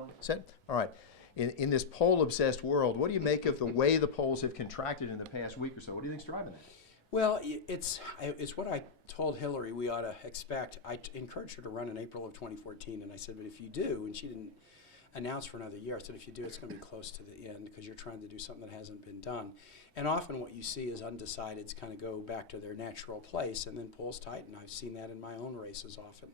Rolling? Set? All right. In this poll-obsessed world, what do you make of the way the polls have contracted in the past week or so? What do you think's driving that? Well, it's what I told Hillary we ought to expect. I encouraged her to run in April of 2014, and I said, but if you do, and she didn't announce for another year, I said, if you do, it's going to be close to the end because you're trying to do something that hasn't been done. And often what you see is undecideds kind of go back to their natural place, and then polls tighten. I've seen that in my own races often.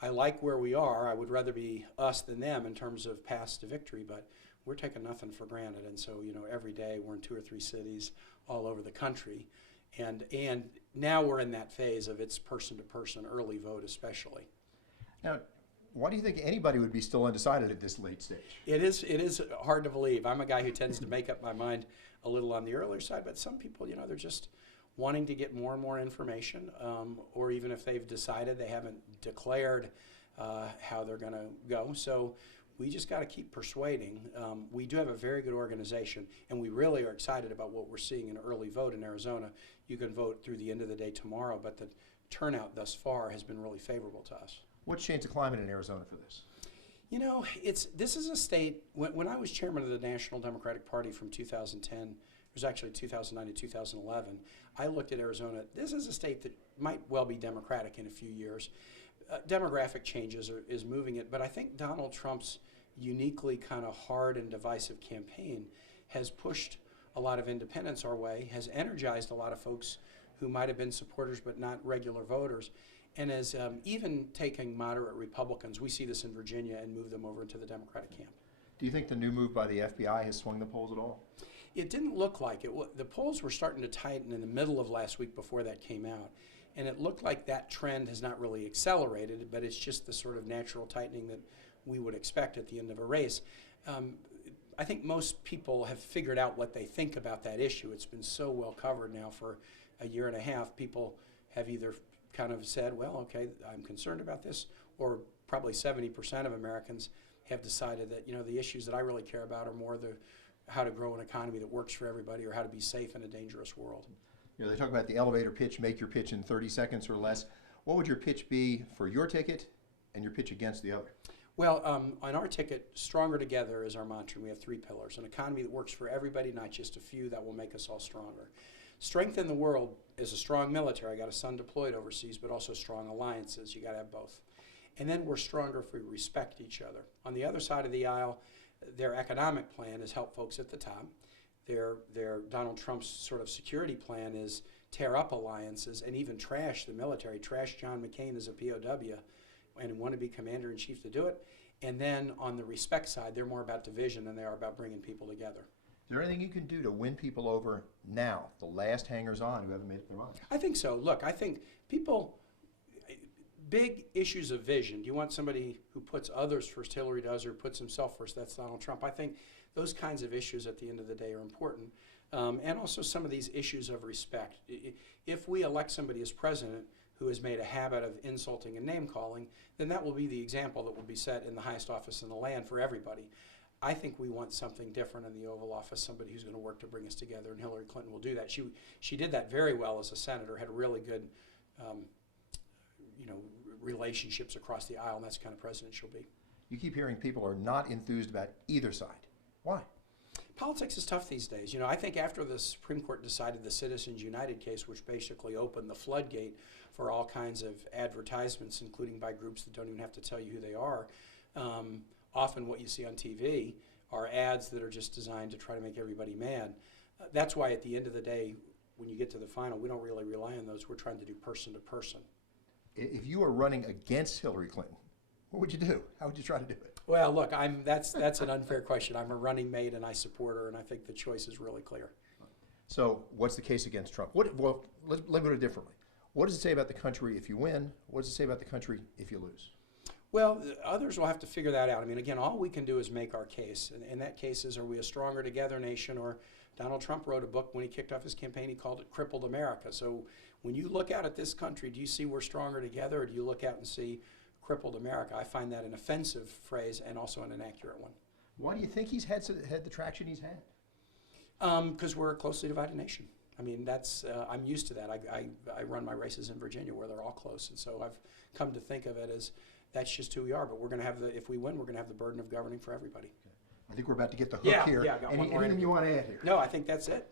I like where we are. I would rather be us than them in terms of path to victory, but we're taking nothing for granted. And so, you know, every day we're in 2 or 3 cities all over the country. And now we're in that phase of it's person-to-person, early vote especially. Now, why do you think anybody would be still undecided at this late stage? It is hard to believe. I'm a guy who tends to make up my mind a little on the earlier side, but some people, you know, they're just wanting to get more and more information, or even if they've decided, they haven't declared how they're going to go. So we just got to keep persuading. We do have a very good organization, and we really are excited about what we're seeing in early vote in Arizona. You can vote through the end of the day tomorrow, but the turnout thus far has been really favorable to us. What's changed the climate in Arizona for this? You know, this is a state, when I was chairman of the National Democratic Party from 2010, it was actually 2009 to 2011, I looked at Arizona. This is a state that might well be Democratic in a few years. Demographic changes is moving it, but I think Donald Trump's uniquely kind of hard and divisive campaign has pushed a lot of independents our way, has energized a lot of folks who might have been supporters but not regular voters, and is even taking moderate Republicans. We see this in Virginia and move them over into the Democratic camp. Do you think the new move by the FBI has swung the polls at all? It didn't look like it. The polls were starting to tighten in the middle of last week before that came out. And it looked like that trend has not really accelerated, but it's just the sort of natural tightening that we would expect at the end of a race. I think most people have figured out what they think about that issue. It's been so well covered now for a year and a half. People have either kind of said, well, okay, I'm concerned about this, or probably 70% of Americans have decided that, you know, the issues that I really care about are more the how to grow an economy that works for everybody or how to be safe in a dangerous world. You know, they talk about the elevator pitch, make your pitch in 30 seconds or less. What would your pitch be for your ticket and your pitch against the other? Well, on our ticket, Stronger Together is our mantra. We have 3 pillars. An economy that works for everybody, not just a few, that will make us all stronger. Strength in the world is a strong military. I got a son deployed overseas, but also strong alliances. You got to have both. And then we're stronger if we respect each other. On the other side of the aisle, their economic plan is help folks at the top. Their Donald Trump's sort of security plan is tear up alliances and even trash the military, trash John McCain as a POW and want to be commander-in-chief to do it. And then on the respect side, they're more about division than they are about bringing people together. Is there anything you can do to win people over now, the last hangers-on who haven't made up their mind? I think so. Look, I think people, big issues of vision. Do you want somebody who puts others first? Hillary does, or puts himself first? That's Donald Trump. I think those kinds of issues at the end of the day are important. And also some of these issues of respect. If we elect somebody as president who has made a habit of insulting and name-calling, then that will be the example that will be set in the highest office in the land for everybody. I think we want something different in the Oval Office, somebody who's going to work to bring us together, and Hillary Clinton will do that. She did that very well as a senator, had really good relationships across the aisle, and that's the kind of president she'll be. You keep hearing people are not enthused about either side. Why? Politics is tough these days. You know, I think after the Supreme Court decided the Citizens United case, which basically opened the floodgate for all kinds of advertisements, including by groups that don't even have to tell you who they are, often what you see on TV are ads that are just designed to try to make everybody mad. That's why at the end of the day, when you get to the final, we don't really rely on those. We're trying to do person to person. If you were running against Hillary Clinton, what would you do? How would you try to do it? Well, look, that's an unfair question. I'm a running mate, and I support her, and I think the choice is really clear. So what's the case against Trump? Well, let's look at it differently. What does it say about the country if you win? What does it say about the country if you lose? Well, others will have to figure that out. I mean, again, all we can do is make our case. And that case is, are we a stronger together nation? Or Donald Trump wrote a book when he kicked off his campaign, he called it Crippled America. So when you look out at this country, do you see we're stronger together, or do you look out and see Crippled America? I find that an offensive phrase and also an inaccurate one. Why do you think he's had the traction he's had? Because we're a closely divided nation. I mean, that's I'm used to that. I run my races in Virginia where they're all close, and so I've come to think of it as that's just who we are. But we're going to have if we win, we're going to have the burden of governing for everybody. I think we're about to get the hook Yeah, here. yeah, I got one more Anything interview. you want to add here? No, I think that's it.